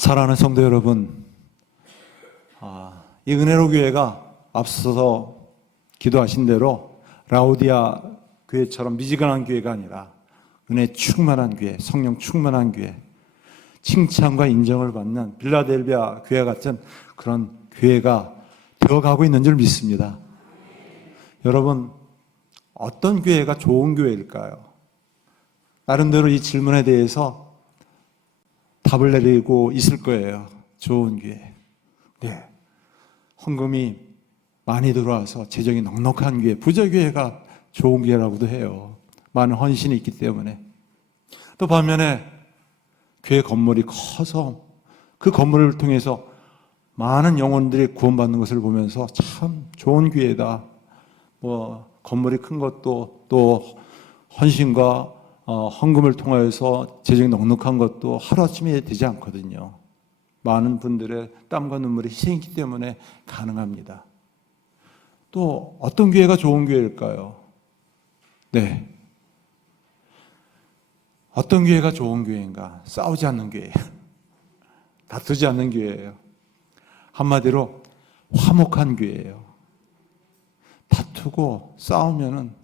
사랑하는 성도 여러분, 이 은혜로 교회가 앞서서 기도하신 대로 라우디아 교회처럼 미지근한 교회가 아니라 은혜 충만한 교회, 성령 충만한 교회, 칭찬과 인정을 받는 빌라델비아 교회 같은 그런 교회가 되어가고 있는 줄 믿습니다. 여러분, 어떤 교회가 좋은 교회일까요? 나름대로 이 질문에 대해서 답을 내리고 있을 거예요. 좋은 교회. 네. 헌금이 많이 들어와서 재정이 넉넉한 교회, 부자교회가 좋은 교회라고도 해요. 많은 헌신이 있기 때문에. 또 반면에 교회 건물이 커서 그 건물을 통해서 많은 영혼들이 구원받는 것을 보면서 참 좋은 교회다. 건물이 큰 것도 또 헌신과 헌금을 통하여서 재정이 넉넉한 것도 하루아침에 되지 않거든요. 많은 분들의 땀과 눈물이 희생이기 때문에 가능합니다. 또 어떤 교회가 좋은 교회일까요? 네. 어떤 교회가 좋은 교회인가? 싸우지 않는 교회예요. 다투지 않는 교회예요. 한마디로 화목한 교회예요. 다투고 싸우면은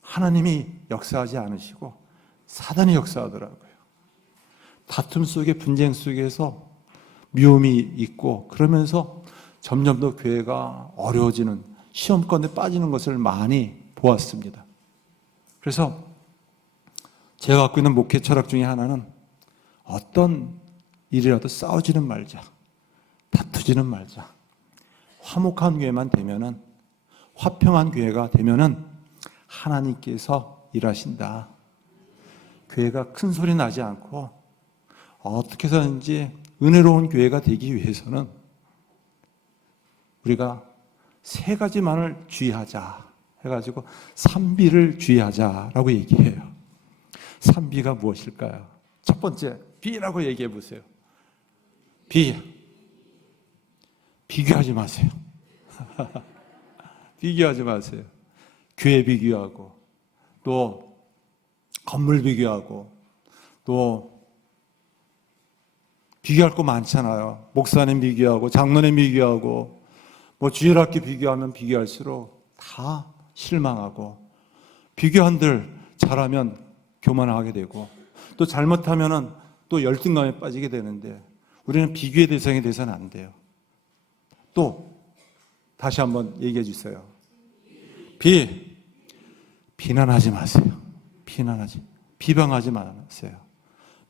하나님이 역사하지 않으시고 사단이 역사하더라고요. 다툼 속에, 분쟁 속에서 미움이 있고 그러면서 점점 더 교회가 어려워지는, 시험권에 빠지는 것을 많이 보았습니다. 그래서 제가 갖고 있는 목회 철학 중에 하나는 어떤 일이라도 싸우지는 말자, 다투지는 말자. 화목한 교회만 되면은, 화평한 교회가 되면은 하나님께서 일하신다. 교회가 큰 소리 나지 않고 어떻게 해서든지 은혜로운 교회가 되기 위해서는 우리가 세 가지만을 주의하자 해가지고 3B를 주의하자라고 얘기해요. 3B가 무엇일까요? 첫 번째, B라고 얘기해 보세요. B. 비교하지 마세요. 비교하지 마세요. 교회 비교하고, 또 건물 비교하고, 또 비교할 거 많잖아요. 목사님 비교하고, 장로님 비교하고, 주일학교 비교하면 비교할수록 다 실망하고, 비교한들 잘하면 교만하게 되고, 또 잘못하면은 또 열등감에 빠지게 되는데, 우리는 비교의 대상이 돼서는 안 돼요. 또 다시 한번 얘기해 주세요. 비난하지 마세요. 비방하지 마세요.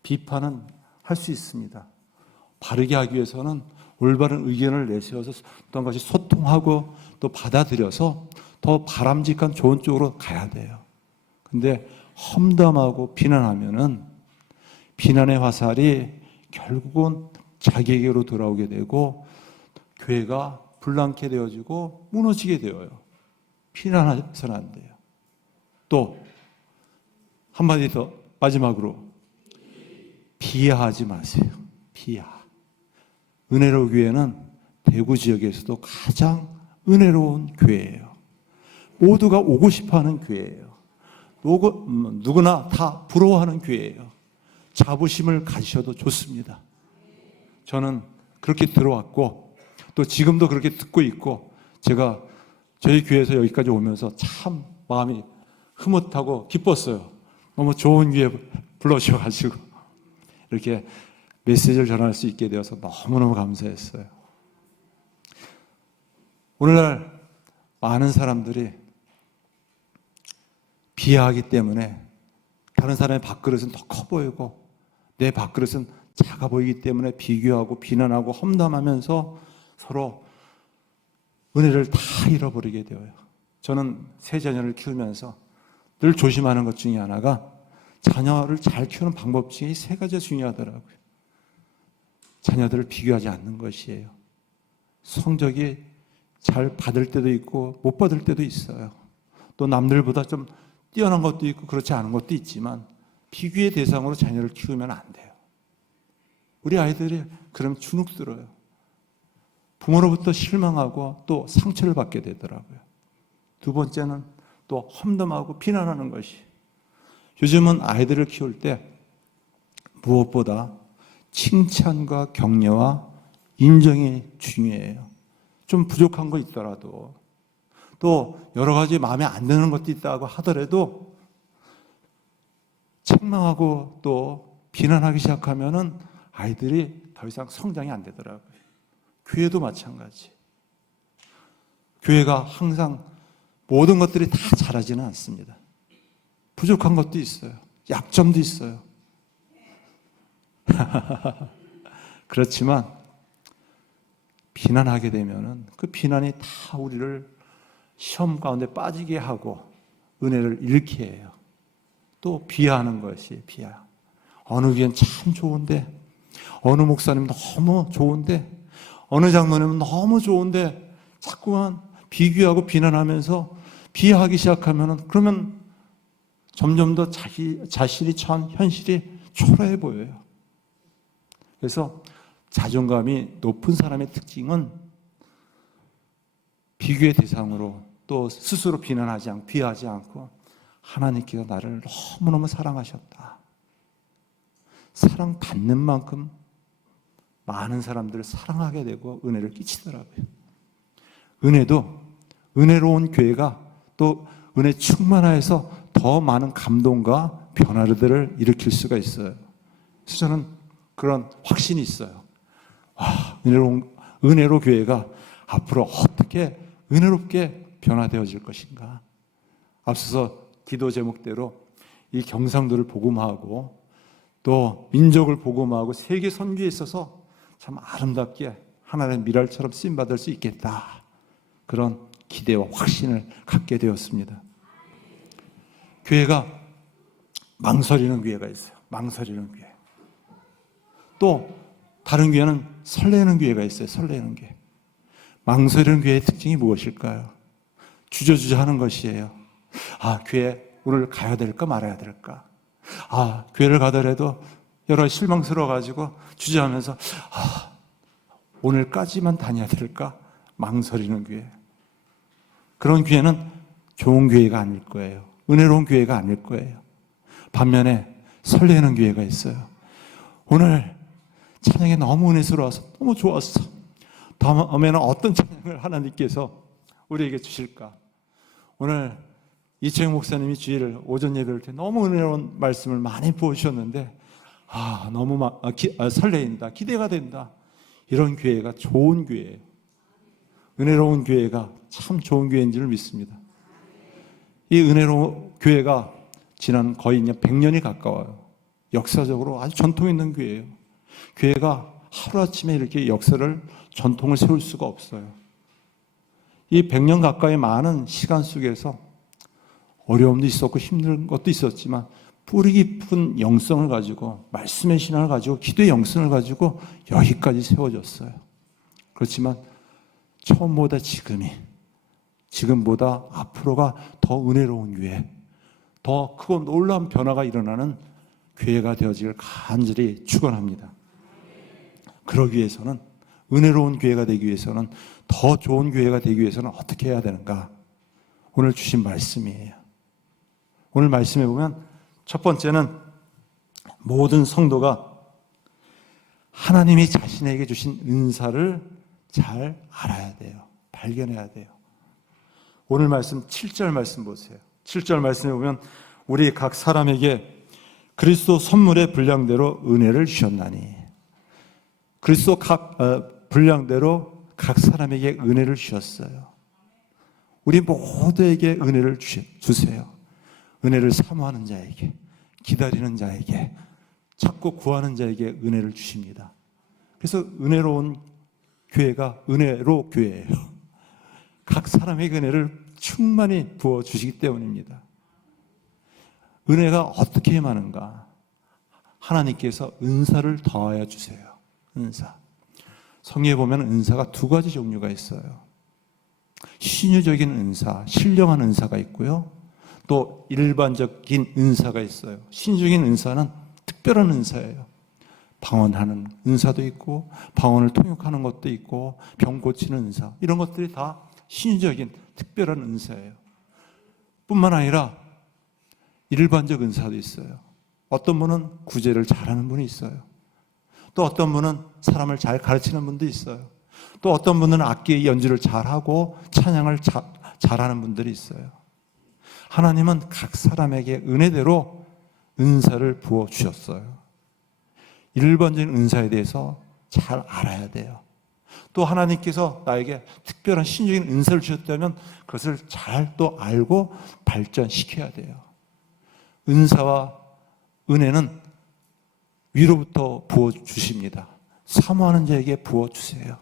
비판은 할 수 있습니다. 바르게 하기 위해서는 올바른 의견을 내세워서 어떤 것이 소통하고 또 받아들여서 더 바람직한 좋은 쪽으로 가야 돼요. 근데 험담하고 비난하면은 비난의 화살이 결국은 자기에게로 돌아오게 되고 교회가 불량케 되어지고 무너지게 되어요. 비난해서는 안 돼요. 또 한마디 더, 마지막으로 비하하지 마세요. 비하. 은혜로 교회는 대구 지역에서도 가장 은혜로운 교회예요. 모두가 오고 싶어하는 교회예요. 누구나 다 부러워하는 교회예요. 자부심을 가지셔도 좋습니다. 저는 그렇게 들어왔고 또 지금도 그렇게 듣고 있고, 제가 저희 교회에서 여기까지 오면서 참 마음이 흐뭇하고 기뻤어요. 너무 좋은 교회 불러주셔가지고 이렇게 메시지를 전할 수 있게 되어서 너무너무 감사했어요. 오늘날 많은 사람들이 비하하기 때문에 다른 사람의 밥그릇은 더 커 보이고 내 밥그릇은 작아 보이기 때문에 비교하고 비난하고 험담하면서 서로 은혜를 다 잃어버리게 되어요. 저는 세 자녀를 키우면서 늘 조심하는 것 중에 하나가, 자녀를 잘 키우는 방법 중에 이 세 가지가 중요하더라고요. 자녀들을 비교하지 않는 것이에요. 성적이 잘 받을 때도 있고 못 받을 때도 있어요. 또 남들보다 좀 뛰어난 것도 있고 그렇지 않은 것도 있지만 비교의 대상으로 자녀를 키우면 안 돼요. 우리 아이들이 그러면 주눅들어요. 부모로부터 실망하고 또 상처를 받게 되더라고요. 두 번째는 또 험담하고 비난하는 것이, 요즘은 아이들을 키울 때 무엇보다 칭찬과 격려와 인정이 중요해요. 좀 부족한 거 있더라도, 또 여러 가지 마음에 안 드는 것도 있다고 하더라도 책망하고 또 비난하기 시작하면은 아이들이 더 이상 성장이 안 되더라고요. 교회도 마찬가지. 교회가 항상 모든 것들이 다 잘하지는 않습니다. 부족한 것도 있어요. 약점도 있어요. 그렇지만 비난하게 되면은 그 비난이 다 우리를 시험 가운데 빠지게 하고 은혜를 잃게 해요. 또 비하하는 것이 비하. 어느 교회는 참 좋은데, 어느 목사님 너무 좋은데, 어느 장로님은 너무 좋은데 자꾸만 비교하고 비난하면서 비하하기 시작하면은 그러면 점점 더 자신이 처한 현실이 초라해 보여요. 그래서 자존감이 높은 사람의 특징은 비교의 대상으로 또 스스로 비난하지 않고 비하하지 않고 하나님께서 나를 너무너무 사랑하셨다. 사랑받는 만큼 많은 사람들을 사랑하게 되고 은혜를 끼치더라고요. 은혜도 은혜로운 교회가 또 은혜 충만하여서 더 많은 감동과 변화들을 일으킬 수가 있어요. 그래서 저는 그런 확신이 있어요. 은혜로 교회가 앞으로 어떻게 은혜롭게 변화되어질 것인가. 앞서서 기도 제목대로 이 경상도를 복음화하고 또 민족을 복음화하고 세계 선교에 있어서 참 아름답게 하나님의 미랄처럼 쓰임받을 수 있겠다. 그런 기대와 확신을 갖게 되었습니다. 교회가 망설이는 교회가 있어요. 망설이는 교회. 또 다른 교회는 설레는 교회가 있어요. 설레는 교회. 망설이는 교회의 특징이 무엇일까요? 주저주저 하는 것이에요. 교회 오늘 가야 될까 말아야 될까? 교회를 가더라도 여러 실망스러워가지고 주저하면서 오늘까지만 다녀야 될까? 망설이는 교회. 그런 교회는 좋은 교회가 아닐 거예요. 은혜로운 교회가 아닐 거예요. 반면에 설레는 교회가 있어요. 오늘 찬양이 너무 은혜스러워서 너무 좋았어. 다음에는 어떤 찬양을 하나님께서 우리에게 주실까? 오늘 이채영 목사님이 주일을 오전 예배를 때 너무 은혜로운 말씀을 많이 부어주셨는데 너무 설레인다. 기대가 된다. 이런 교회가 좋은 교회예요. 은혜로운 교회가 참 좋은 교회인 줄 믿습니다. 이 은혜로운 교회가 지난 거의 100년이 가까워요. 역사적으로 아주 전통 있는 교회예요. 교회가 하루아침에 이렇게 전통을 세울 수가 없어요. 이 100년 가까이 많은 시간 속에서 어려움도 있었고 힘든 것도 있었지만 뿌리 깊은 영성을 가지고 말씀의 신앙을 가지고 기도의 영성을 가지고 여기까지 세워졌어요. 그렇지만 처음보다 지금보다 앞으로가 더 은혜로운 교회, 더 크고 놀라운 변화가 일어나는 교회가 되어지길 간절히 축원합니다. 그러기 위해서는 은혜로운 교회가 되기 위해서는 더 좋은 교회가 되기 위해서는 어떻게 해야 되는가? 오늘 주신 말씀이에요. 오늘 말씀에 보면 첫 번째는 모든 성도가 하나님이 자신에게 주신 은사를 잘 알아야 돼요. 발견해야 돼요. 오늘 말씀 7절 말씀 보세요. 7절 말씀에 보면 우리 각 사람에게 그리스도 선물의 분량대로 은혜를 주셨나니 그리스도 분량대로 각 사람에게 은혜를 주셨어요. 우리 모두에게 은혜를 주세요. 은혜를 사모하는 자에게, 기다리는 자에게, 찾고 구하는 자에게 은혜를 주십니다. 그래서 은혜로운 교회가 은혜로 교회예요. 각 사람에게 은혜를 충만히 부어주시기 때문입니다. 은혜가 어떻게 임하는가? 하나님께서 은사를 더하여 주세요. 은사. 성경에 보면 은사가 두 가지 종류가 있어요. 신유적인 은사, 신령한 은사가 있고요. 또 일반적인 은사가 있어요. 신유적인 은사는 특별한 은사예요. 방언하는 은사도 있고 방언을 통역하는 것도 있고 병 고치는 은사, 이런 것들이 다 신유적인 특별한 은사예요. 뿐만 아니라 일반적 은사도 있어요. 어떤 분은 구제를 잘하는 분이 있어요. 또 어떤 분은 사람을 잘 가르치는 분도 있어요. 또 어떤 분은 악기 연주를 잘하고 찬양을 잘하는 분들이 있어요. 하나님은 각 사람에게 은혜대로 은사를 부어주셨어요. 일반적인 은사에 대해서 잘 알아야 돼요. 또 하나님께서 나에게 특별한 신적인 은사를 주셨다면 그것을 잘 또 알고 발전시켜야 돼요. 은사와 은혜는 위로부터 부어주십니다. 사모하는 자에게 부어주세요.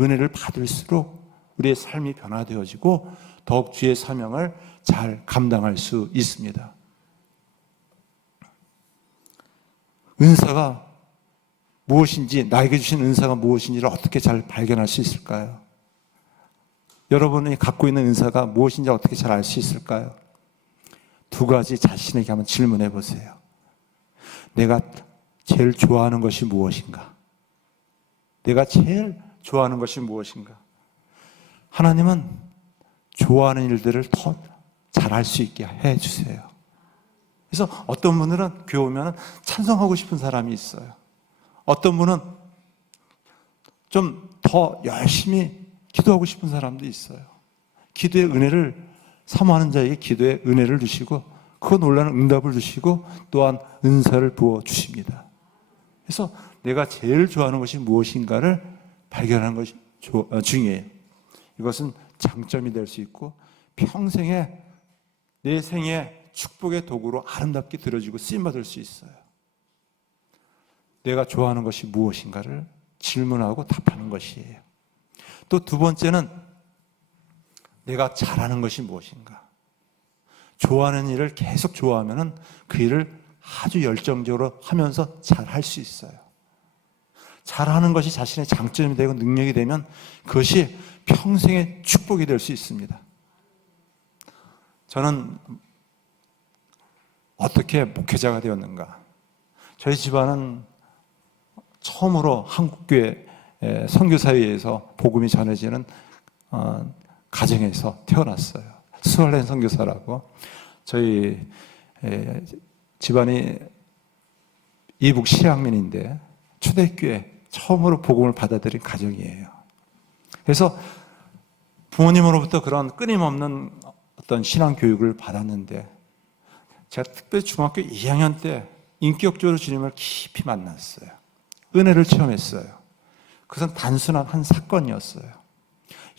은혜를 받을수록 우리의 삶이 변화되어지고 더욱 주의 사명을 잘 감당할 수 있습니다. 은사가 무엇인지, 나에게 주신 은사가 무엇인지를 어떻게 잘 발견할 수 있을까요? 여러분이 갖고 있는 은사가 무엇인지 어떻게 잘 알 수 있을까요? 두 가지 자신에게 한번 질문해 보세요. 내가 제일 좋아하는 것이 무엇인가? 내가 제일 좋아하는 것이 무엇인가? 하나님은 좋아하는 일들을 더 잘할 수 있게 해 주세요. 그래서 어떤 분들은 교회 오면 찬송하고 싶은 사람이 있어요. 어떤 분은 좀 더 열심히 기도하고 싶은 사람도 있어요. 기도의 은혜를 사모하는 자에게 기도의 은혜를 주시고 그거 놀라는 응답을 주시고 또한 은사를 부어 주십니다. 그래서 내가 제일 좋아하는 것이 무엇인가를 발견하는 것이 중요해요. 이것은 장점이 될 수 있고 평생에 내 생의 축복의 도구로 아름답게 들어지고 쓰임받을 수 있어요. 내가 좋아하는 것이 무엇인가를 질문하고 답하는 것이에요. 또 두 번째는 내가 잘하는 것이 무엇인가. 좋아하는 일을 계속 좋아하면 그 일을 아주 열정적으로 하면서 잘할 수 있어요. 잘하는 것이 자신의 장점이 되고 능력이 되면 그것이 평생의 축복이 될 수 있습니다. 저는 어떻게 목회자가 되었는가? 저희 집안은 처음으로 한국교회 선교사회에서 복음이 전해지는 가정에서 태어났어요. 스월렌 선교사라고. 저희 집안이 이북 시향민인데 초대교회 처음으로 복음을 받아들인 가정이에요. 그래서 부모님으로부터 그런 끊임없는 어떤 신앙 교육을 받았는데 제가 특별히 중학교 2학년 때 인격적으로 주님을 깊이 만났어요. 은혜를 체험했어요. 그것은 단순한 한 사건이었어요.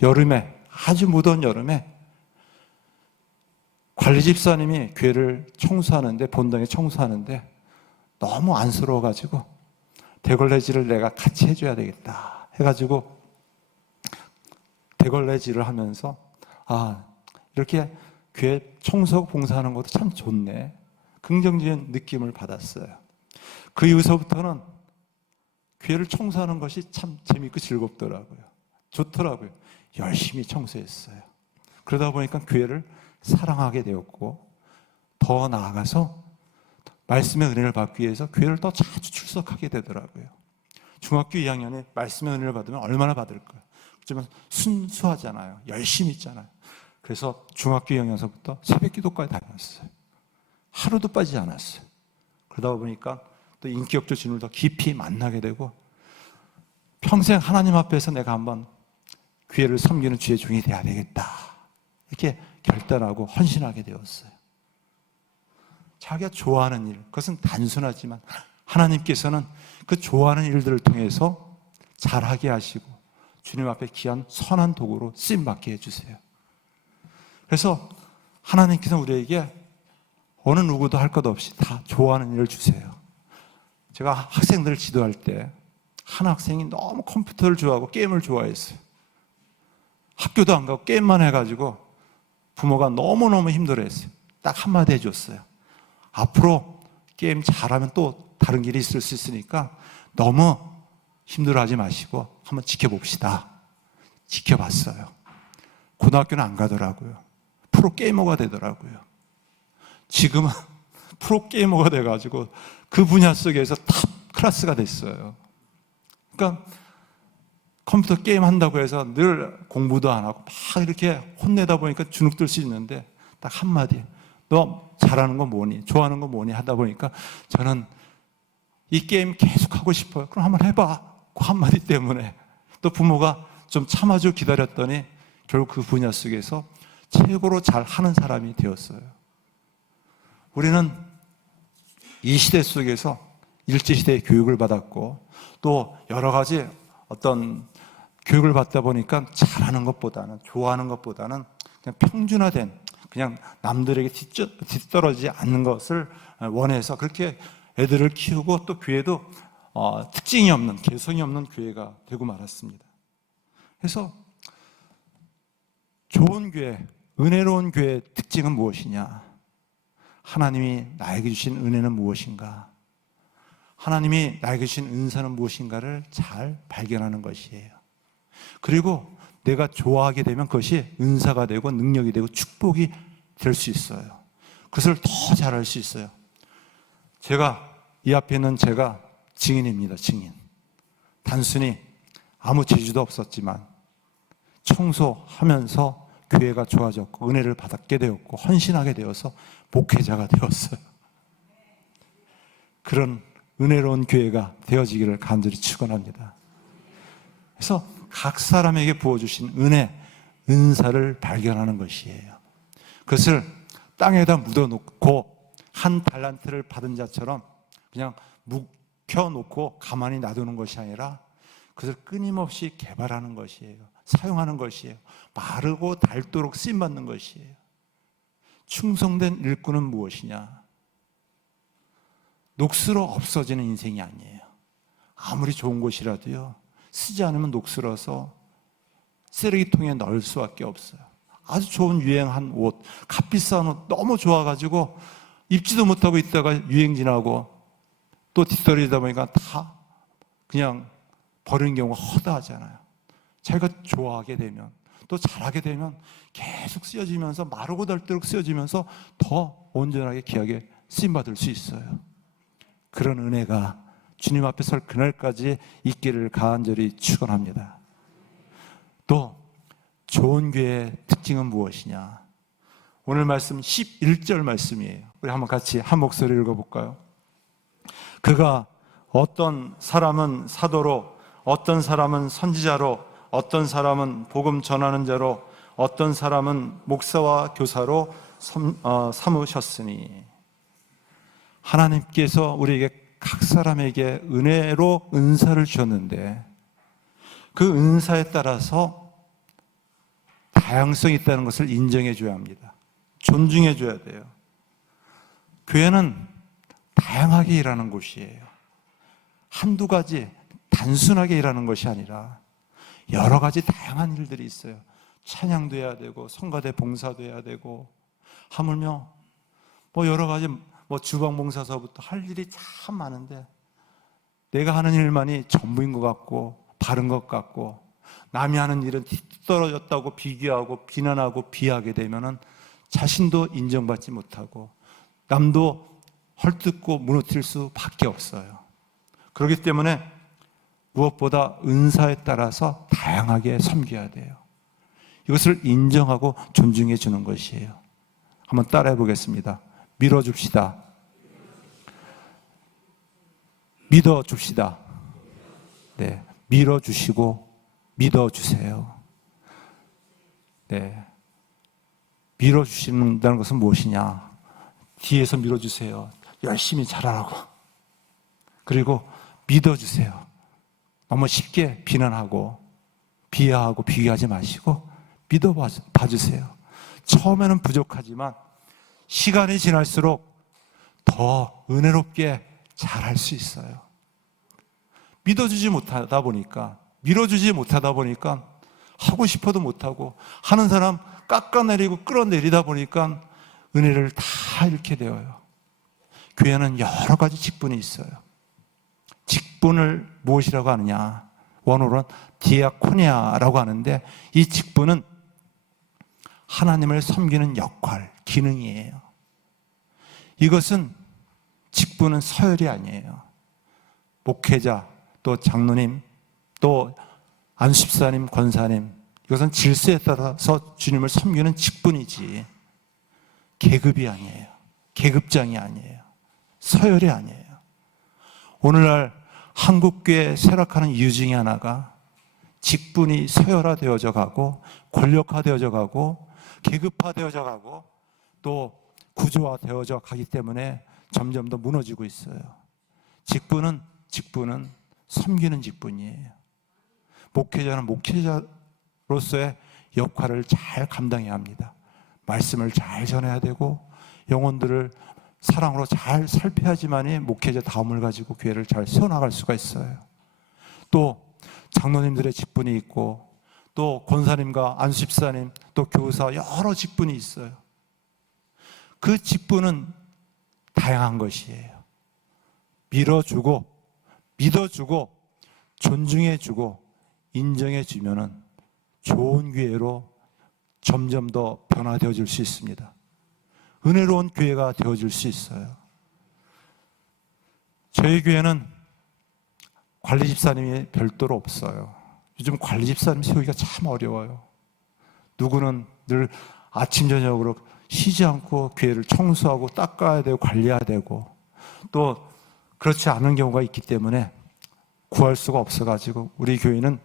여름에, 아주 무더운 여름에 관리 집사님이 교회를 청소하는데, 본당에 청소하는데 너무 안쓰러워가지고 대걸레질을 내가 같이 해줘야 되겠다 해가지고 대걸레질을 하면서 이렇게 교회 청소 봉사하는 것도 참 좋네, 긍정적인 느낌을 받았어요. 그 이후서부터는 교회를 청소하는 것이 참 재밌고 즐겁더라고요. 좋더라고요. 열심히 청소했어요. 그러다 보니까 교회를 사랑하게 되었고 더 나아가서 말씀의 은혜를 받기 위해서 교회를 더 자주 출석하게 되더라고요. 중학교 2학년에 말씀의 은혜를 받으면 얼마나 받을까요? 그렇지만 순수하잖아요. 열심히 있잖아요. 그래서 중학교 2학년서부터 새벽 기도까지 다녔어요. 하루도 빠지지 않았어요. 그러다 보니까 또 인격적 진을 더 깊이 만나게 되고 평생 하나님 앞에서 내가 한번 교회를 섬기는 주의 종이 되어야 되겠다 이렇게 결단하고 헌신하게 되었어요. 자기가 좋아하는 일, 그것은 단순하지만 하나님께서는 그 좋아하는 일들을 통해서 잘하게 하시고 주님 앞에 귀한 선한 도구로 쓰임받게 해주세요. 그래서 하나님께서 우리에게 어느 누구도 할 것 없이 다 좋아하는 일을 주세요. 제가 학생들을 지도할 때 한 학생이 너무 컴퓨터를 좋아하고 게임을 좋아했어요. 학교도 안 가고 게임만 해가지고 부모가 너무너무 힘들어했어요. 딱 한마디 해줬어요. 앞으로 게임 잘하면 또 다른 길이 있을 수 있으니까 너무 힘들어하지 마시고 한번 지켜봅시다. 지켜봤어요. 고등학교는 안 가더라고요. 프로게이머가 되더라고요. 지금은 프로게이머가 돼가지고 그 분야 속에서 탑 클래스가 됐어요. 그러니까 컴퓨터 게임 한다고 해서 늘 공부도 안 하고 막 이렇게 혼내다 보니까 주눅들 수 있는데 딱 한마디, 너 잘하는 거 뭐니? 좋아하는 거 뭐니? 하다 보니까 저는 이 게임 계속 하고 싶어요. 그럼 한번 해봐. 그 한마디 때문에 또 부모가 좀 참아주고 기다렸더니 결국 그 분야 속에서 최고로 잘 하는 사람이 되었어요. 우리는 이 시대 속에서 일제시대의 교육을 받았고 또 여러 가지 어떤 교육을 받다 보니까 잘하는 것보다는, 좋아하는 것보다는 그냥 평준화된, 그냥 남들에게 뒤떨어지지 않는 것을 원해서 그렇게 애들을 키우고 또 교회도 특징이 없는, 개성이 없는 교회가 되고 말았습니다. 그래서 좋은 교회, 은혜로운 교회의 특징은 무엇이냐? 하나님이 나에게 주신 은혜는 무엇인가? 하나님이 나에게 주신 은사는 무엇인가를 잘 발견하는 것이에요. 그리고 내가 좋아하게 되면 그것이 은사가 되고 능력이 되고 축복이 될 수 있어요. 그것을 더 잘할 수 있어요. 이 앞에 있는 제가 증인입니다. 증인. 단순히 아무 재주도 없었지만 청소하면서 교회가 좋아졌고 은혜를 받게 되었고 헌신하게 되어서 목회자가 되었어요. 그런 은혜로운 교회가 되어지기를 간절히 축원합니다. 그래서 각 사람에게 부어주신 은혜, 은사를 발견하는 것이에요. 그것을 땅에다 묻어놓고 한 달란트를 받은 자처럼 그냥 묵혀놓고 가만히 놔두는 것이 아니라 그것을 끊임없이 개발하는 것이에요. 사용하는 것이에요. 마르고 닳도록 쓰임받는 것이에요. 충성된 일꾼은 무엇이냐? 녹슬어 없어지는 인생이 아니에요. 아무리 좋은 곳이라도요, 쓰지 않으면 녹슬어서 쓰레기통에 넣을 수밖에 없어요. 아주 좋은 유행한 옷, 값비싼 옷 너무 좋아가지고 입지도 못하고 있다가 유행 지나고 또 뒤떨어지다 보니까 다 그냥 버리는 경우가 허다하잖아요. 자기가 좋아하게 되면 또 잘하게 되면 계속 쓰여지면서 마르고 닳도록 쓰여지면서 더 온전하게 귀하게 쓰임받을 수 있어요. 그런 은혜가 주님 앞에 설 그날까지 있기를 간절히 축원합니다. 또 좋은 교회의 특징은 무엇이냐? 오늘 말씀 11절 말씀이에요. 우리 한번 같이 한 목소리 읽어볼까요? 그가 어떤 사람은 사도로, 어떤 사람은 선지자로, 어떤 사람은 복음 전하는 자로, 어떤 사람은 목사와 교사로 삼으셨으니. 하나님께서 우리에게 각 사람에게 은혜로 은사를 주셨는데 그 은사에 따라서 다양성이 있다는 것을 인정해 줘야 합니다. 존중해 줘야 돼요. 교회는 다양하게 일하는 곳이에요. 한두 가지 단순하게 일하는 것이 아니라 여러 가지 다양한 일들이 있어요. 찬양도 해야 되고 성가대 봉사도 해야 되고 하물며 여러 가지 주방 봉사서부터 할 일이 참 많은데 내가 하는 일만이 전부인 것 같고 바른 것 같고 남이 하는 일은 뒤떨어졌다고 비교하고 비난하고 비하게 되면은 자신도 인정받지 못하고 남도 헐뜯고 무너뜨릴 수밖에 없어요. 그렇기 때문에 무엇보다 은사에 따라서 다양하게 섬겨야 돼요. 이것을 인정하고 존중해 주는 것이에요. 한번 따라해 보겠습니다. 밀어줍시다. 믿어줍시다. 네, 밀어주시고 믿어주세요. 네, 밀어주신다는 것은 무엇이냐? 뒤에서 밀어주세요. 열심히 잘하라고. 그리고 믿어주세요. 너무 쉽게 비난하고 비하하고 비교하지 마시고 믿어봐주세요. 처음에는 부족하지만 시간이 지날수록 더 은혜롭게 잘할 수 있어요. 믿어주지 못하다 보니까, 밀어주지 못하다 보니까 하고 싶어도 못하고 하는 사람 깎아내리고 끌어내리다 보니까 은혜를 다 잃게 되어요. 교회는 여러 가지 직분이 있어요. 직분을 무엇이라고 하느냐? 원어로는 디아코니아라고 하는데 이 직분은 하나님을 섬기는 역할, 기능이에요. 이것은 직분은 서열이 아니에요. 목회자, 또 장로님, 또 안수집사님, 권사님, 이것은 질서에 따라서 주님을 섬기는 직분이지 계급이 아니에요. 계급장이 아니에요. 서열이 아니에요. 오늘날 한국교회 쇠락하는 이유 중에 하나가 직분이 서열화되어져 가고 권력화되어져 가고 계급화되어져 가고 또 구조화되어져 가기 때문에 점점 더 무너지고 있어요. 직분은 섬기는 직분이에요. 목회자는 목회자로서의 역할을 잘 감당해야 합니다. 말씀을 잘 전해야 되고 영혼들을 사랑으로 잘 살펴야지만이 목회자 다움을 가지고 교회를 잘 세워나갈 수가 있어요. 또 장로님들의 직분이 있고 또 권사님과 안수집사님 또 교사 여러 직분이 있어요. 그 직분은 다양한 것이에요. 밀어주고 믿어주고 존중해주고 인정해주면은 좋은 교회로 점점 더 변화되어질 수 있습니다. 은혜로운 교회가 되어질 수 있어요. 저희 교회는 관리 집사님이 별도로 없어요. 요즘 관리 집사님 세우기가 참 어려워요. 누구는 늘 아침 저녁으로 쉬지 않고 교회를 청소하고 닦아야 되고 관리해야 되고 또 그렇지 않은 경우가 있기 때문에 구할 수가 없어가지고 우리 교회는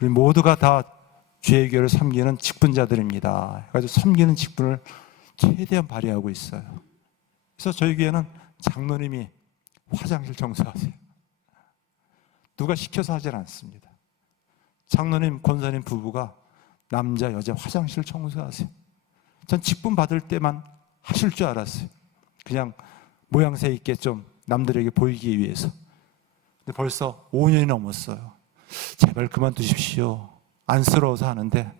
우리 모두가 다 주의 교회를 섬기는 직분자들입니다. 그래서 섬기는 직분을 최대한 발휘하고 있어요. 그래서 저희 교회는 장로님이 화장실 청소하세요. 누가 시켜서 하질 않습니다. 장로님, 권사님 부부가 남자, 여자 화장실 청소하세요. 전 직분 받을 때만 하실 줄 알았어요. 그냥 모양새 있게 좀 남들에게 보이기 위해서. 근데 벌써 5년이 넘었어요. 제발 그만두십시오. 안쓰러워서 하는데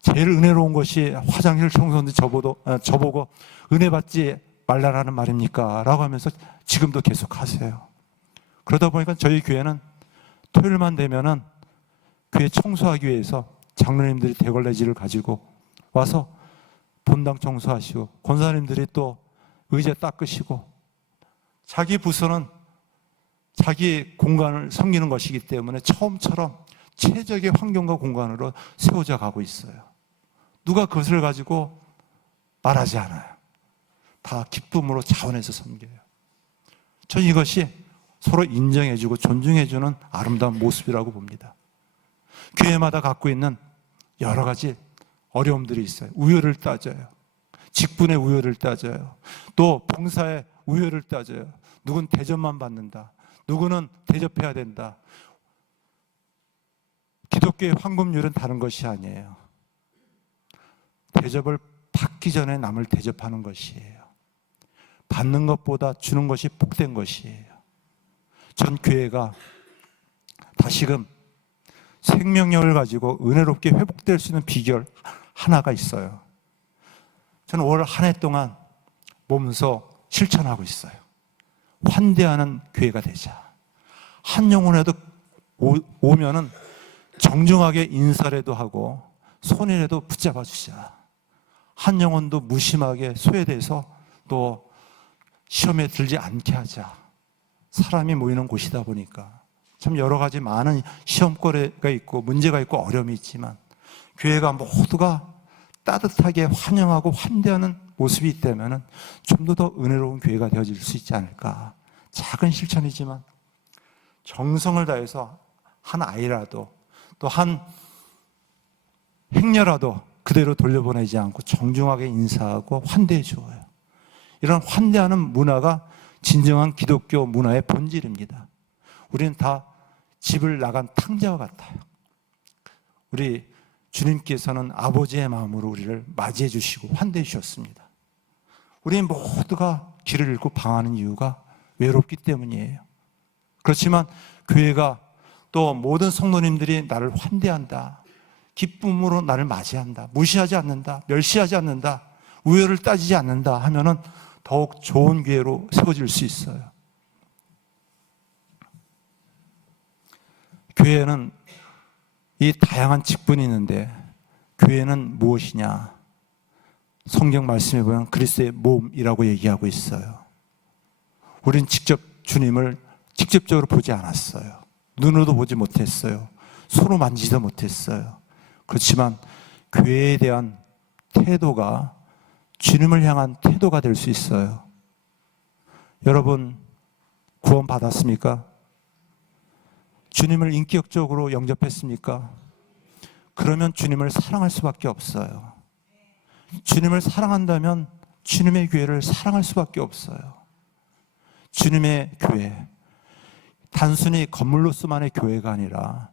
제일 은혜로운 것이 화장실 청소인데 저보고 은혜 받지 말라라는 말입니까? 라고 하면서 지금도 계속 하세요. 그러다 보니까 저희 교회는 토요일만 되면은 교회 청소하기 위해서 장로님들이 대걸레질을 가지고 와서 본당 청소하시고 권사님들이 또 의자 닦으시고 자기 부서는 자기 공간을 섬기는 것이기 때문에 처음처럼 최적의 환경과 공간으로 세워져 가고 있어요. 누가 그것을 가지고 말하지 않아요. 다 기쁨으로 자원해서 섬겨요. 저는 이것이 서로 인정해주고 존중해주는 아름다운 모습이라고 봅니다. 교회마다 갖고 있는 여러 가지 어려움들이 있어요. 우열을 따져요. 직분의 우열을 따져요. 또 봉사의 우열을 따져요. 누군 대접만 받는다. 누구는 대접해야 된다. 기독교의 황금률은 다른 것이 아니에요. 대접을 받기 전에 남을 대접하는 것이에요. 받는 것보다 주는 것이 복된 것이에요. 전 교회가 다시금 생명력을 가지고 은혜롭게 회복될 수 있는 비결 하나가 있어요. 저는 올 한 해 동안 몸소 실천하고 있어요. 환대하는 교회가 되자. 한 영혼에도 오면은 정중하게 인사라도 하고 손이라도 붙잡아 주자. 한 영혼도 무심하게 소외돼서 또 시험에 들지 않게 하자. 사람이 모이는 곳이다 보니까 참 여러 가지 많은 시험거리가 있고 문제가 있고 어려움이 있지만 교회가 모두가 따뜻하게 환영하고 환대하는 모습이 있다면 좀 더 은혜로운 교회가 되어질 수 있지 않을까. 작은 실천이지만 정성을 다해서 한 아이라도 또 한 행여라도 그대로 돌려보내지 않고 정중하게 인사하고 환대해 주어요. 이런 환대하는 문화가 진정한 기독교 문화의 본질입니다. 우리는 다 집을 나간 탕자와 같아요. 우리 주님께서는 아버지의 마음으로 우리를 맞이해 주시고 환대해 주셨습니다. 우리 모두가 길을 잃고 방황하는 이유가 외롭기 때문이에요. 그렇지만 교회가 또 모든 성도님들이 나를 환대한다. 기쁨으로 나를 맞이한다. 무시하지 않는다. 멸시하지 않는다. 우열을 따지지 않는다 하면은 더욱 좋은 교회로 세워질 수 있어요. 교회는 이 다양한 직분이 있는데 교회는 무엇이냐? 성경 말씀에 보면 그리스도의 몸이라고 얘기하고 있어요. 우리는 직접 주님을 직접적으로 보지 않았어요. 눈으로도 보지 못했어요. 손으로 만지지도 못했어요. 그렇지만 교회에 대한 태도가 주님을 향한 태도가 될 수 있어요. 여러분, 구원 받았습니까? 주님을 인격적으로 영접했습니까? 그러면 주님을 사랑할 수밖에 없어요. 주님을 사랑한다면 주님의 교회를 사랑할 수밖에 없어요. 주님의 교회, 단순히 건물로서만의 교회가 아니라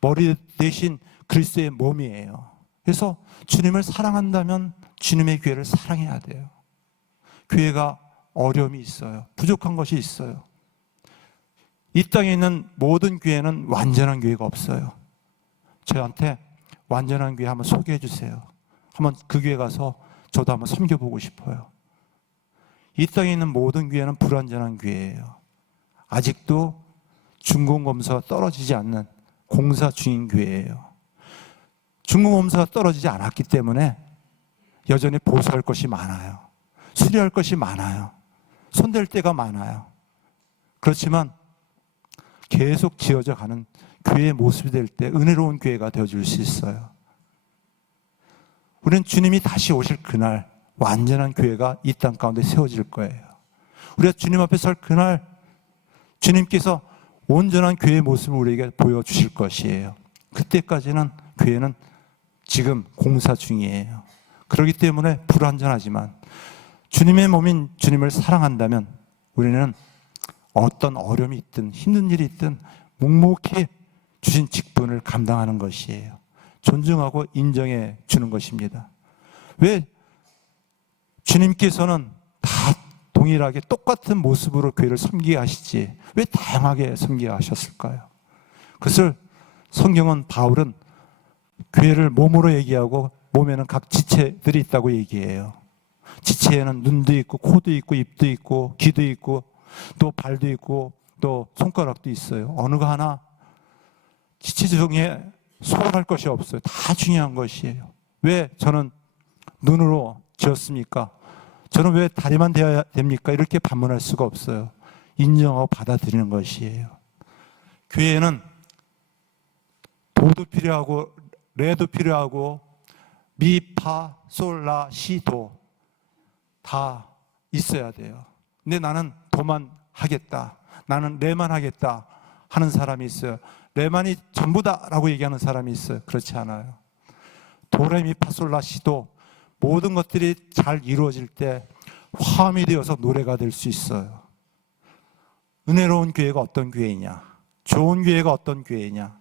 머리 대신 그리스도의 몸이에요. 그래서 주님을 사랑한다면 주님의 교회를 사랑해야 돼요. 교회가 어려움이 있어요. 부족한 것이 있어요. 이 땅에 있는 모든 교회는 완전한 교회가 없어요. 저한테 완전한 교회 한번 소개해 주세요. 한번 그 교회 가서 저도 한번 섬겨보고 싶어요. 이 땅에 있는 모든 교회는 불완전한 교회예요. 아직도 중공검사가 떨어지지 않는 공사 중인 교회예요. 중공검사가 떨어지지 않았기 때문에 여전히 보수할 것이 많아요. 수리할 것이 많아요. 손댈 때가 많아요. 그렇지만 계속 지어져 가는 교회의 모습이 될 때 은혜로운 교회가 되어줄 수 있어요. 우리는 주님이 다시 오실 그날 완전한 교회가 이 땅 가운데 세워질 거예요. 우리가 주님 앞에 설 그날 주님께서 온전한 교회의 모습을 우리에게 보여주실 것이에요. 그때까지는 교회는 지금 공사 중이에요. 그렇기 때문에 불완전하지만 주님의 몸인 주님을 사랑한다면 우리는 어떤 어려움이 있든 힘든 일이 있든 묵묵히 주신 직분을 감당하는 것이에요. 존중하고 인정해 주는 것입니다. 왜 주님께서는 다 동일하게 똑같은 모습으로 교회를 섬기게 하시지 왜 다양하게 섬기게 하셨을까요? 그것을 성경은 바울은 교회를 몸으로 얘기하고 몸에는 각 지체들이 있다고 얘기해요. 지체에는 눈도 있고 코도 있고 입도 있고 귀도 있고 또 발도 있고 또 손가락도 있어요. 어느 거 하나 지체 중에 소홀할 것이 없어요. 다 중요한 것이에요. 왜 저는 눈으로 지었습니까? 저는 왜 다리만 되어야 됩니까? 이렇게 반문할 수가 없어요. 인정하고 받아들이는 것이에요. 교회에는 도도 필요하고 레도 필요하고 미, 파, 솔, 라, 시, 도 다 있어야 돼요. 근데 나는 도만 하겠다. 나는 레만 하겠다 하는 사람이 있어요. 레만이 전부다라고 얘기하는 사람이 있어요. 그렇지 않아요. 도, 레, 미, 파, 솔, 라, 시도 모든 것들이 잘 이루어질 때 화음이 되어서 노래가 될 수 있어요. 은혜로운 교회가 어떤 교회이냐? 좋은 교회가 어떤 교회이냐?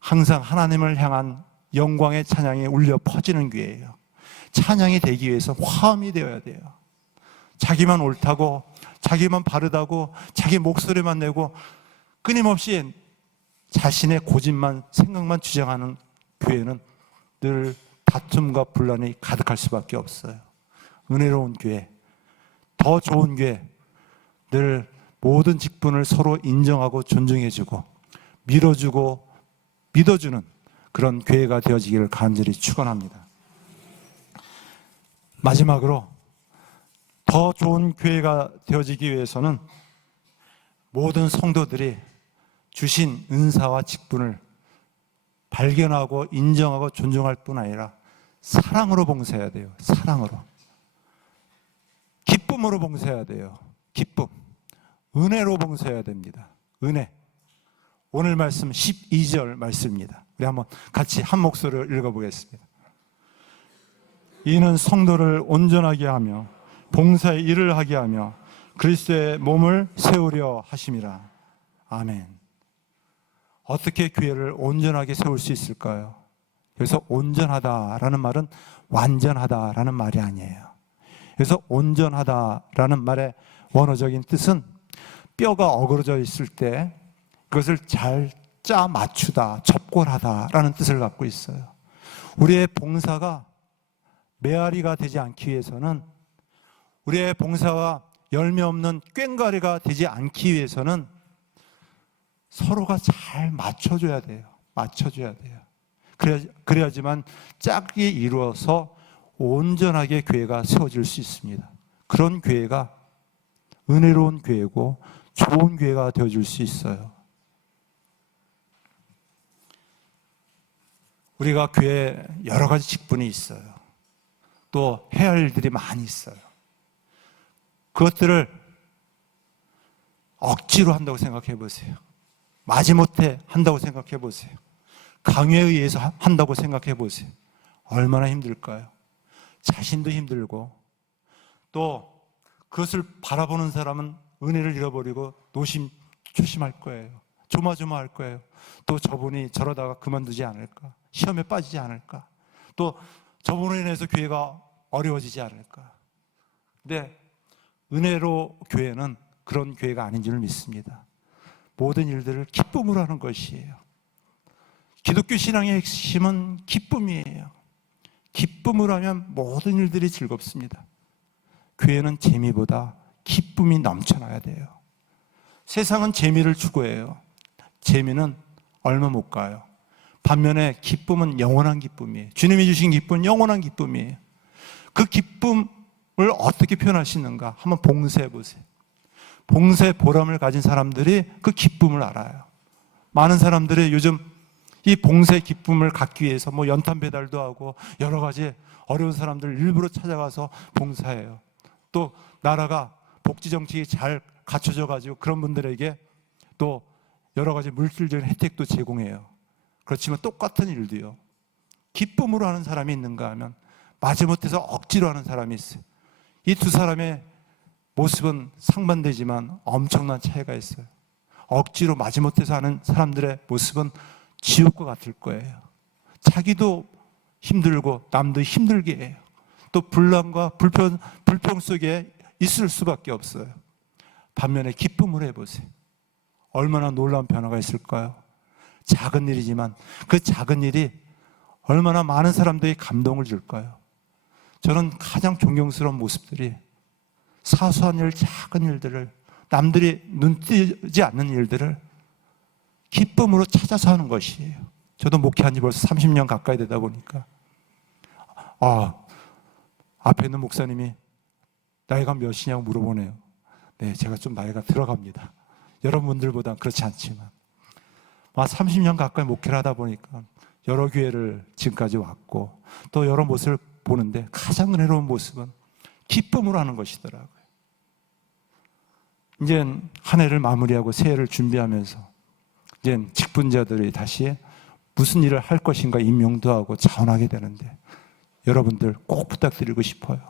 항상 하나님을 향한 영광의 찬양이 울려 퍼지는 교회예요. 찬양이 되기 위해서 화음이 되어야 돼요. 자기만 옳다고, 자기만 바르다고, 자기 목소리만 내고 끊임없이 자신의 고집만, 생각만 주장하는 교회는 늘 다툼과 분란이 가득할 수밖에 없어요. 은혜로운 교회, 더 좋은 교회, 늘 모든 직분을 서로 인정하고 존중해주고 밀어주고 믿어주는 그런 교회가 되어지기를 간절히 축원합니다. 마지막으로 더 좋은 교회가 되어지기 위해서는 모든 성도들이 주신 은사와 직분을 발견하고 인정하고 존중할 뿐 아니라 사랑으로 봉사해야 돼요. 사랑으로. 기쁨으로 봉사해야 돼요. 기쁨. 은혜로 봉사해야 됩니다. 은혜. 오늘 말씀 12절 말씀입니다. 우리 한번 같이 한 목소리로 읽어보겠습니다. 이는 성도를 온전하게 하며 봉사의 일을 하게 하며 그리스도의 몸을 세우려 하심이라. 아멘. 어떻게 교회를 온전하게 세울 수 있을까요? 그래서 온전하다라는 말은 완전하다라는 말이 아니에요. 그래서 온전하다라는 말의 원어적인 뜻은 뼈가 어그러져 있을 때 그것을 잘 짜 맞추다, 접골하다라는 뜻을 갖고 있어요. 우리의 봉사가 메아리가 되지 않기 위해서는, 우리의 봉사가 열매 없는 꽹과리가 되지 않기 위해서는 서로가 잘 맞춰줘야 돼요. 맞춰줘야 돼요. 그래야지만 짝이 이루어서 온전하게 교회가 세워질 수 있습니다. 그런 교회가 은혜로운 교회고 좋은 교회가 되어줄 수 있어요. 우리가 교회에 여러 가지 직분이 있어요. 또 해야 할 일들이 많이 있어요. 그것들을 억지로 한다고 생각해 보세요. 마지못해 한다고 생각해 보세요. 강요에 의해서 한다고 생각해 보세요. 얼마나 힘들까요? 자신도 힘들고 또 그것을 바라보는 사람은 은혜를 잃어버리고 조심할 거예요. 조마조마할 거예요. 또 저분이 저러다가 그만두지 않을까? 시험에 빠지지 않을까? 또 저분으로 인해서 교회가 어려워지지 않을까? 근데 은혜로 교회는 그런 교회가 아닌 줄 믿습니다. 모든 일들을 기쁨으로 하는 것이에요. 기독교 신앙의 핵심은 기쁨이에요. 기쁨으로 하면 모든 일들이 즐겁습니다. 교회는 재미보다 기쁨이 넘쳐나야 돼요. 세상은 재미를 추구해요. 재미는 얼마 못 가요. 반면에 기쁨은 영원한 기쁨이에요. 주님이 주신 기쁨은 영원한 기쁨이에요. 그 기쁨을 어떻게 표현할 수 있는가? 한번 봉사해 보세요. 봉사의 보람을 가진 사람들이 그 기쁨을 알아요. 많은 사람들이 요즘 이 봉사의 기쁨을 갖기 위해서 뭐 연탄 배달도 하고 여러 가지 어려운 사람들 일부러 찾아가서 봉사해요. 또 나라가 복지 정책이 잘 갖춰져 가지고 그런 분들에게 또 여러 가지 물질적인 혜택도 제공해요. 그렇지만 똑같은 일도요. 기쁨으로 하는 사람이 있는가 하면 마지못해서 억지로 하는 사람이 있어요. 이 두 사람의 모습은 상반되지만 엄청난 차이가 있어요. 억지로 마지못해서 하는 사람들의 모습은 지옥과 같을 거예요. 자기도 힘들고 남도 힘들게 해요. 또 분란과 불평 속에 있을 수밖에 없어요. 반면에 기쁨을 해보세요. 얼마나 놀라운 변화가 있을까요? 작은 일이지만 그 작은 일이 얼마나 많은 사람들에게 감동을 줄까요? 저는 가장 존경스러운 모습들이 사소한 일, 작은 일들을, 남들이 눈뜨지 않는 일들을 기쁨으로 찾아서 하는 것이에요. 저도 목회한 지 벌써 30년 가까이 되다 보니까 앞에 있는 목사님이 나이가 몇이냐고 물어보네요. 네, 제가 좀 나이가 들어갑니다. 여러분들보다 그렇지 않지만 30년 가까이 목회를 하다 보니까 여러 교회를 지금까지 왔고 또 여러 모습을 보는데 가장 은혜로운 모습은 기쁨으로 하는 것이더라고요. 이제 한 해를 마무리하고 새해를 준비하면서 이제 직분자들이 다시 무슨 일을 할 것인가 임명도 하고 자원하게 되는데 여러분들 꼭 부탁드리고 싶어요.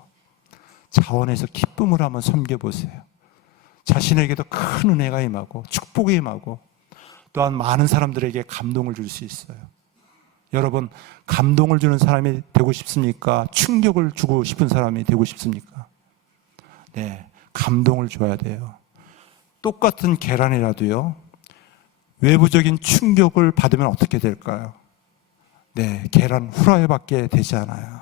자원해서 기쁨을 한번 섬겨보세요. 자신에게도 큰 은혜가 임하고 축복이 임하고 또한 많은 사람들에게 감동을 줄 수 있어요. 여러분, 감동을 주는 사람이 되고 싶습니까? 충격을 주고 싶은 사람이 되고 싶습니까? 네, 감동을 줘야 돼요. 똑같은 계란이라도요, 외부적인 충격을 받으면 어떻게 될까요? 네, 계란 후라이밖에 되지 않아요.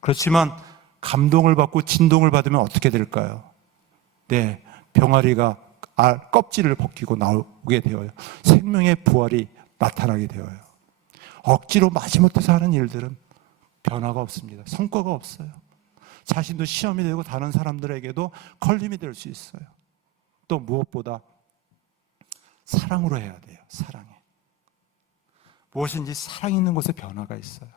그렇지만 감동을 받고 진동을 받으면 어떻게 될까요? 네, 병아리가 껍질을 벗기고 나오게 되어요. 생명의 부활이 나타나게 되어요. 억지로 마지못해서 하는 일들은 변화가 없습니다. 성과가 없어요. 자신도 시험이 되고 다른 사람들에게도 걸림이 될 수 있어요. 또 무엇보다 사랑으로 해야 돼요. 사랑에. 무엇인지 사랑 있는 곳에 변화가 있어요.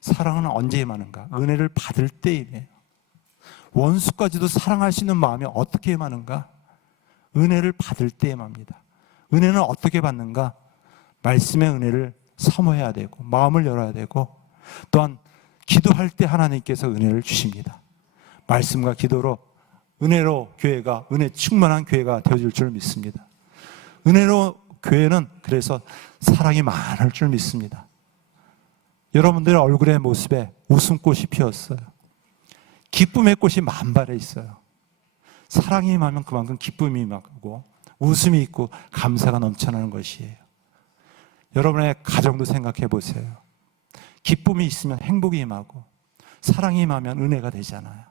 사랑은 언제 임하는가? 은혜를 받을 때 임해요. 원수까지도 사랑할 수 있는 마음이 어떻게 임하는가? 은혜를 받을 때 임합니다. 은혜는 어떻게 받는가? 말씀의 은혜를 사모해야 되고 마음을 열어야 되고 또한 기도할 때 하나님께서 은혜를 주십니다. 말씀과 기도로 은혜로 교회가 은혜 충만한 교회가 되어질 줄 믿습니다. 은혜로 교회는 그래서 사랑이 많을 줄 믿습니다. 여러분들의 얼굴의 모습에 웃음꽃이 피었어요. 기쁨의 꽃이 만발해 있어요. 사랑이 임하면 그만큼 기쁨이 임하고 웃음이 있고 감사가 넘쳐나는 것이에요. 여러분의 가정도 생각해 보세요. 기쁨이 있으면 행복이 임하고 사랑이 임하면 은혜가 되잖아요.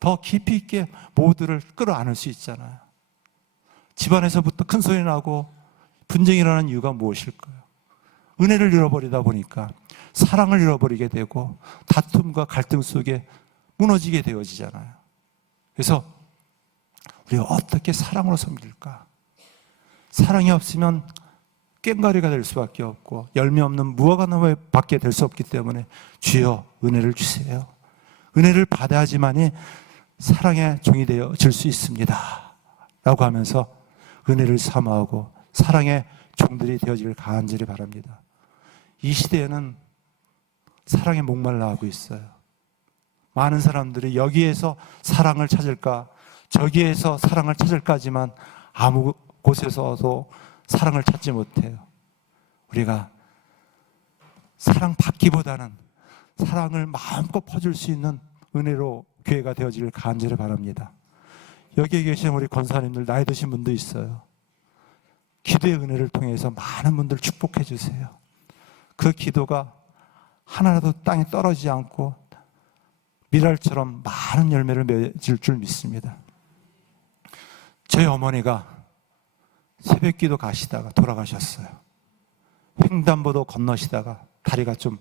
더 깊이 있게 모두를 끌어안을 수 있잖아요. 집안에서부터 큰 소리 나고 분쟁이 일어나는 이유가 무엇일까요? 은혜를 잃어버리다 보니까 사랑을 잃어버리게 되고 다툼과 갈등 속에 무너지게 되어지잖아요. 그래서 우리가 어떻게 사랑으로 섬길까? 사랑이 없으면 꽹가리가 될 수밖에 없고 열매 없는 무화과나무 밖에 될 수 없기 때문에 주여 은혜를 주세요. 은혜를 받아야지만이 사랑의 종이 되어질 수 있습니다. 라고 하면서 은혜를 사모하고 사랑의 종들이 되어지길 간절히 바랍니다. 이 시대에는 사랑에 목말라 하고 있어요. 많은 사람들이 여기에서 사랑을 찾을까, 저기에서 사랑을 찾을까지만 아무 곳에서도 사랑을 찾지 못해요. 우리가 사랑받기보다는 사랑을 마음껏 퍼줄 수 있는 은혜로 교회가 되어지길 간절히 바랍니다. 여기에 계신 우리 권사님들, 나이 드신 분도 있어요. 기도의 은혜를 통해서 많은 분들 축복해 주세요. 그 기도가 하나라도 땅에 떨어지지 않고 미랄처럼 많은 열매를 맺을 줄 믿습니다. 저희 어머니가 새벽기도 가시다가 돌아가셨어요. 횡단보도 건너시다가 다리가 좀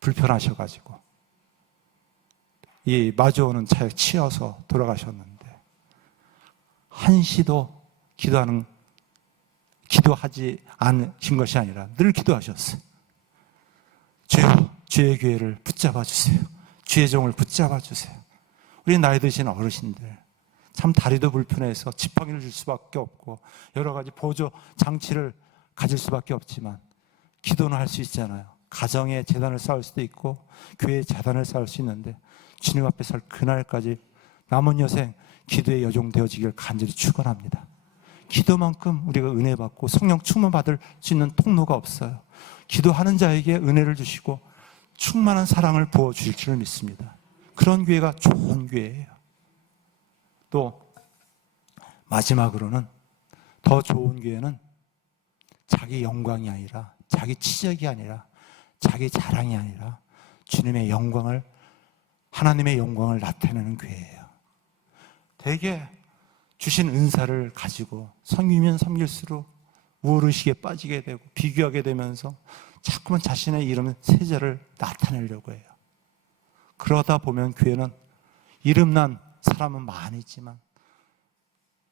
불편하셔가지고 이 마주오는 차에 치여서 돌아가셨는데, 한시도 기도하지 않으신 것이 아니라 늘 기도하셨어요. 주여, 주의 교회를 붙잡아 주세요. 주의 종을 붙잡아 주세요. 우리 나이 드신 어르신들, 참 다리도 불편해서 지팡이를 줄 수밖에 없고 여러 가지 보조 장치를 가질 수밖에 없지만 기도는 할 수 있잖아요. 가정의 재단을 쌓을 수도 있고 교회의 재단을 쌓을 수 있는데, 주님 앞에 설 그날까지 남은 여생 기도의 여종 되어지길 간절히 축원합니다. 기도만큼 우리가 은혜 받고 성령 충만 받을 수 있는 통로가 없어요. 기도하는 자에게 은혜를 주시고 충만한 사랑을 부어 주실 줄 믿습니다. 그런 교회가 좋은 교회예요. 또 마지막으로는 더 좋은 교회는 자기 영광이 아니라, 자기 치적이 아니라, 자기 자랑이 아니라 주님의 영광을, 하나님의 영광을 나타내는 교회예요. 대개 주신 은사를 가지고 섬기면 섬길수록 우월의식에 빠지게 되고 비교하게 되면서 자꾸만 자신의 이름 세자를 나타내려고 해요. 그러다 보면 교회는 이름난 사람은 많이 있지만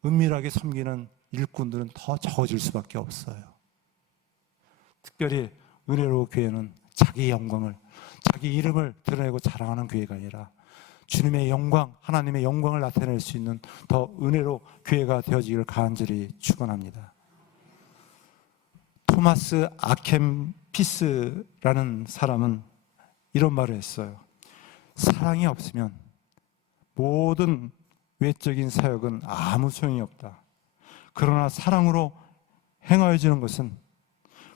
은밀하게 섬기는 일꾼들은 더 적어질 수밖에 없어요. 특별히 은혜로 교회는 자기 영광을, 자기 이름을 드러내고 자랑하는 교회가 아니라 주님의 영광, 하나님의 영광을 나타낼 수 있는 더 은혜로 교회가 되어지기를 간절히 축원합니다. 토마스 아켐피스라는 사람은 이런 말을 했어요. 사랑이 없으면 모든 외적인 사역은 아무 소용이 없다. 그러나 사랑으로 행하여지는 것은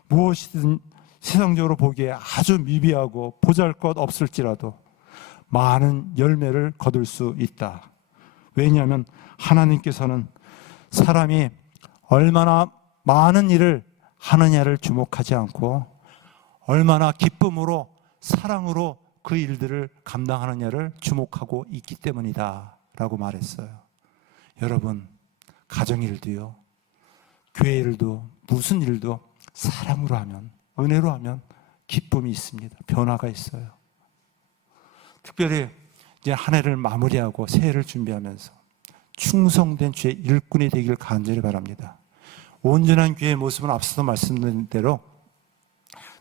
무엇이든 세상적으로 보기에 아주 미비하고 보잘것없을지라도 많은 열매를 거둘 수 있다. 왜냐하면 하나님께서는 사람이 얼마나 많은 일을 하느냐를 주목하지 않고 얼마나 기쁨으로, 사랑으로 그 일들을 감당하느냐를 주목하고 있기 때문이다 라고 말했어요. 여러분, 가정일도요, 교회 일도, 무슨 일도 사랑으로 하면, 은혜로 하면 기쁨이 있습니다. 변화가 있어요. 특별히 이제 한 해를 마무리하고 새해를 준비하면서 충성된 주의 일꾼이 되기를 간절히 바랍니다. 온전한 교회의 모습은 앞서서 말씀드린 대로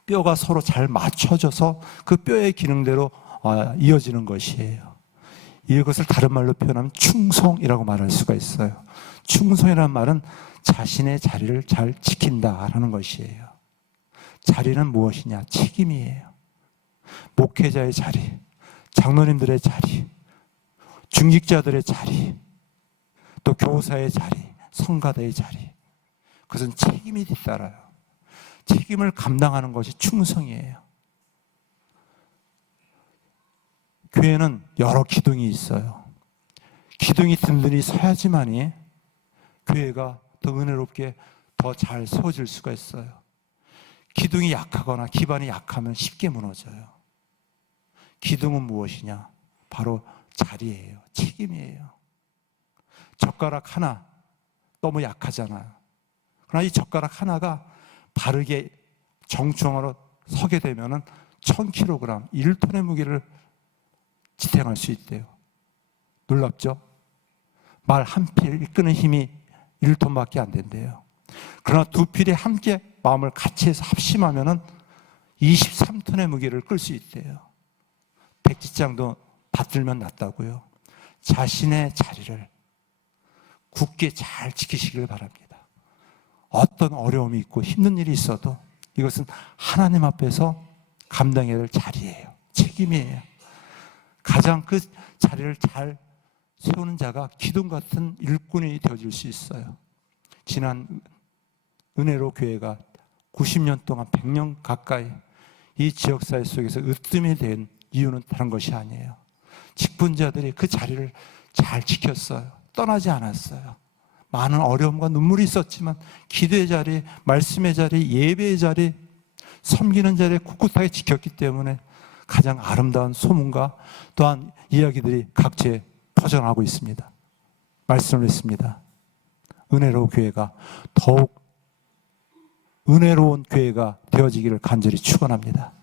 뼈가 서로 잘 맞춰져서 그 뼈의 기능대로 이어지는 것이에요. 이것을 다른 말로 표현하면 충성이라고 말할 수가 있어요. 충성이라는 말은 자신의 자리를 잘 지킨다라는 것이에요. 자리는 무엇이냐? 책임이에요. 목회자의 자리, 장로님들의 자리, 중직자들의 자리, 또 교사의 자리, 성가대의 자리, 그것은 책임이 뒤따라요. 책임을 감당하는 것이 충성이에요. 교회는 여러 기둥이 있어요. 기둥이 든든히 서야지만이 교회가 더 은혜롭게 더 잘 세워질 수가 있어요. 기둥이 약하거나 기반이 약하면 쉽게 무너져요. 기둥은 무엇이냐? 바로 자리예요. 책임이에요. 젓가락 하나 너무 약하잖아요. 그러나 이 젓가락 하나가 바르게 정중앙으로 서게 되면 1000kg, 1톤의 무게를 지탱할 수 있대요. 놀랍죠? 말 한 필 이끄는 힘이 1톤밖에 안 된대요. 그러나 두 필이 함께 마음을 같이 해서 합심하면 23톤의 무게를 끌 수 있대요. 백지장도 받들면 낫다고요. 자신의 자리를 굳게 잘 지키시길 바랍니다. 어떤 어려움이 있고 힘든 일이 있어도 이것은 하나님 앞에서 감당해야 될 자리예요. 책임이에요. 가장 그 자리를 잘 세우는 자가 기둥 같은 일꾼이 되어질 수 있어요. 지난 은혜로 교회가 90년 동안 100년 가까이 이 지역사회 속에서 으뜸이 된 이유는 다른 것이 아니에요. 직분자들이 그 자리를 잘 지켰어요. 떠나지 않았어요. 많은 어려움과 눈물이 있었지만 기도의 자리, 말씀의 자리, 예배의 자리, 섬기는 자리에 꿋꿋하게 지켰기 때문에 가장 아름다운 소문과 또한 이야기들이 각지에 퍼져나가고 있습니다. 말씀을 했습니다. 은혜로 교회가 더욱 은혜로운 교회가 되어지기를 간절히 축원합니다.